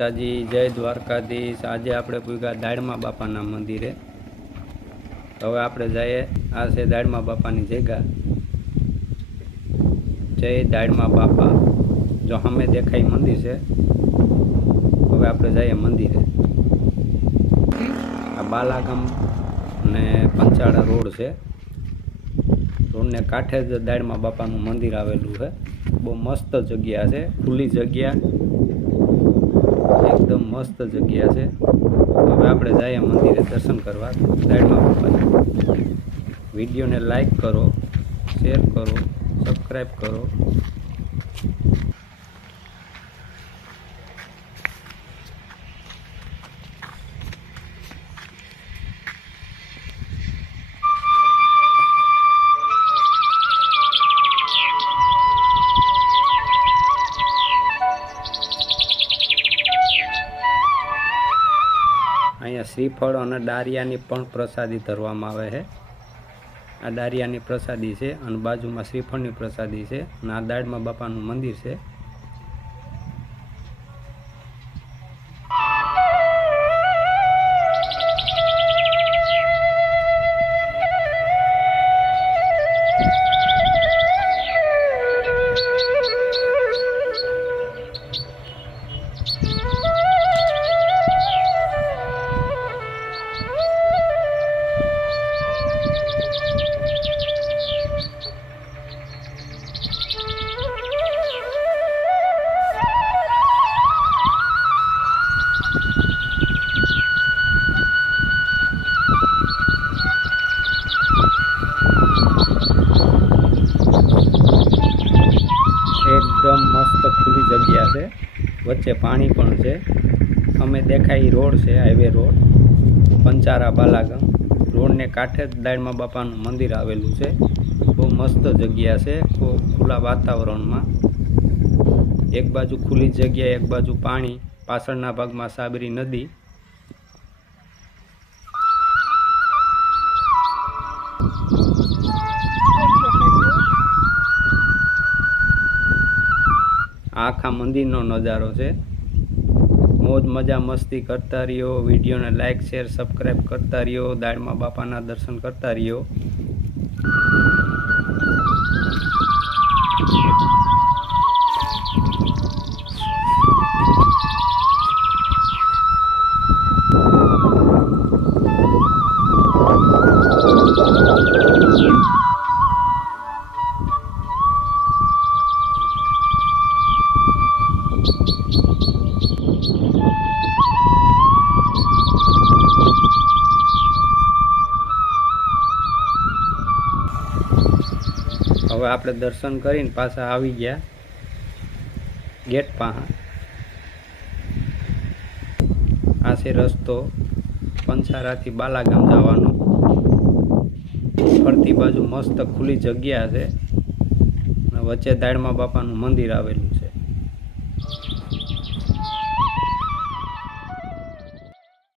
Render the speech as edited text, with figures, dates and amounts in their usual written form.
તાજી જય દ્વારકાધીશ। આજે આપણે પૂગ્યા દાડમા બાપાના મંદિરે। હવે આપણે જઈએ, આ છે દાડમા બાપાની જગ્યા। જય દાડમા બાપા। જો સામે દેખાય મંદિર છે। હવે આપણે જઈએ મંદિરે। આ બાલાગામ ને પંચાળા રોડ છે। રોડને કાંઠે જ દાડમા બાપાનું મંદિર આવેલું છે। બહુ મસ્ત જગ્યા છે, ખુલ્લી જગ્યા, एकदम मस्त जगह है। હવે આપણે જઈએ મંદિરે દર્શન કરવા દાડમા બાપાના। વિડીયોને લાઈક કરો, શેર કરો, સબસ્ક્રાઈબ કરો। અહીંયા શ્રીફળ અને ડારિયાની પણ પ્રસાદી ધરવામાં આવે છે। આ ડારિયાની પ્રસાદી છે અને બાજુમાં શ્રીફળની પ્રસાદી છે અને આ દાડમા બાપાનું મંદિર છે। एकदम मस्त खुली जगह है, वच्चे पानी पण है। हमें देखाई रोड से हाईवे रोड पंचारा बालागाम। रोड ने कांठे दाडमा बापानु मंदिर आवेलू है। बहुत मस्त जगह है, खुला वातावरण में। एक बाजू खुली जगह, एक बाजू पानी, पाछळना भाग में साबरी नदी। आखा मंदिर नो नजारो है। मौज मजा मस्ती करता रहियो। वीडियो ने लाइक शेर सब्सक्राइब करता रहियो। दाडमा बापाना दर्शन करता रहियो। હવે આપણે દર્શન કરીને પાછા આવી ગયા ગેટ પાસે। આ છે રસ્તો પંચારાથી બાલાગામ જવાનો। ફરતી બાજુ મસ્ત ખુલ્લી જગ્યા છે અને વચ્ચે દાડમા બાપાનું મંદિર આવેલું છે।